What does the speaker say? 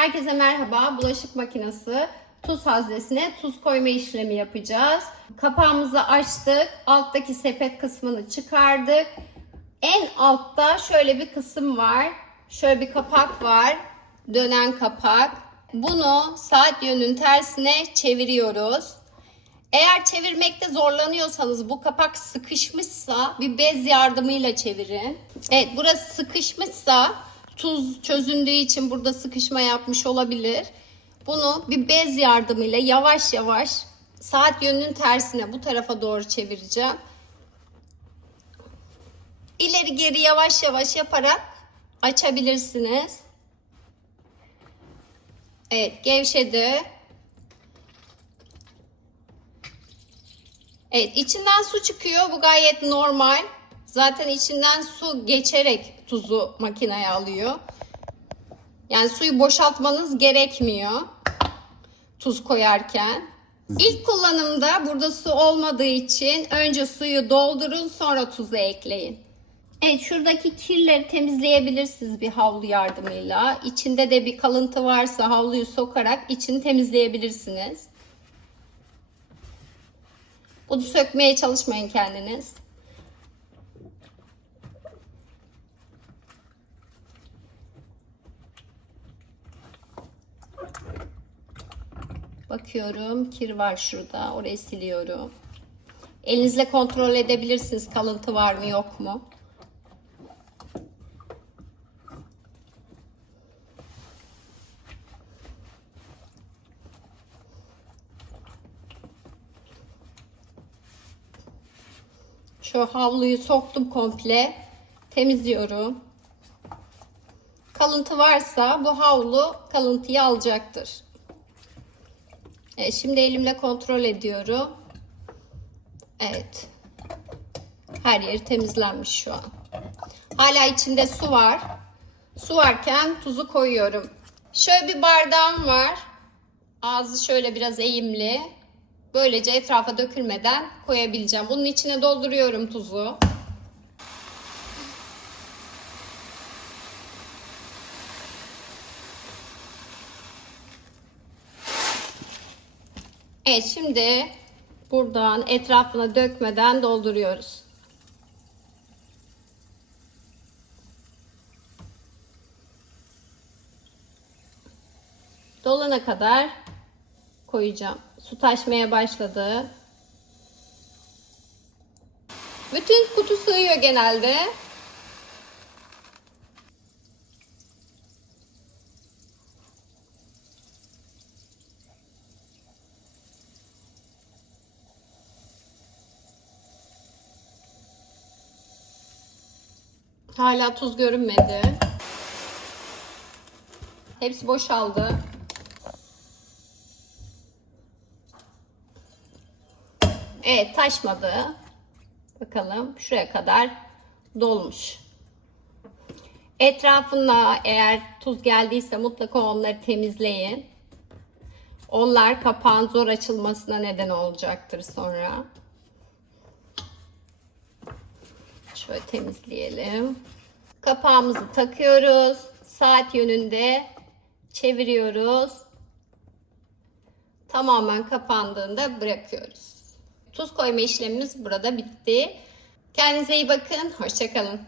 Herkese merhaba. Bulaşık makinesi tuz haznesine tuz koyma işlemi yapacağız. Kapağımızı açtık. Alttaki sepet kısmını çıkardık. En altta şöyle bir kısım var. Şöyle bir kapak var. Dönen kapak. Bunu saat yönünün tersine çeviriyoruz. Eğer çevirmekte zorlanıyorsanız bu kapak sıkışmışsa bir bez yardımıyla çevirin. Evet burası sıkışmışsa tuz çözündüğü için burada sıkışma yapmış olabilir. Bunu bir bez yardımıyla yavaş yavaş saat yönünün tersine bu tarafa doğru çevireceğim. İleri geri yavaş yavaş yaparak açabilirsiniz. Evet gevşedi. Evet içinden su çıkıyor. Bu gayet normal. Zaten içinden su geçerek tuzu makineye alıyor. Yani suyu boşaltmanız gerekmiyor. Tuz koyarken. İlk kullanımda burada su olmadığı için önce suyu doldurun sonra tuzu ekleyin. Evet şuradaki kirleri temizleyebilirsiniz bir havlu yardımıyla. İçinde de bir kalıntı varsa havluyu sokarak içini temizleyebilirsiniz. Bunu sökmeye çalışmayın kendiniz. Bakıyorum kir var şurada. Orayı siliyorum. Elinizle kontrol edebilirsiniz kalıntı var mı yok mu. Şu havluyu soktum komple. Temizliyorum. Kalıntı varsa bu havlu kalıntıyı alacaktır. Evet, şimdi elimle kontrol ediyorum. Evet. Her yeri temizlenmiş şu an. Hala içinde su var. Su varken tuzu koyuyorum. Şöyle bir bardağım var. Ağzı şöyle biraz eğimli. Böylece etrafa dökülmeden koyabileceğim. Bunun içine dolduruyorum tuzu. Evet şimdi buradan etrafına dökmeden dolduruyoruz. Dolana kadar koyacağım. Su taşmaya başladı. Bütün kutu sığıyor genelde. Hala tuz görünmedi. Hepsi boşaldı. Evet taşmadı. Bakalım şuraya kadar dolmuş. Etrafına eğer tuz geldiyse mutlaka onları temizleyin. Onlar kapağın zor açılmasına neden olacaktır sonra. Şöyle temizleyelim. Kapağımızı takıyoruz. Saat yönünde çeviriyoruz. Tamamen kapandığında bırakıyoruz. Tuz koyma işlemimiz burada bitti. Kendinize iyi bakın. Hoşçakalın.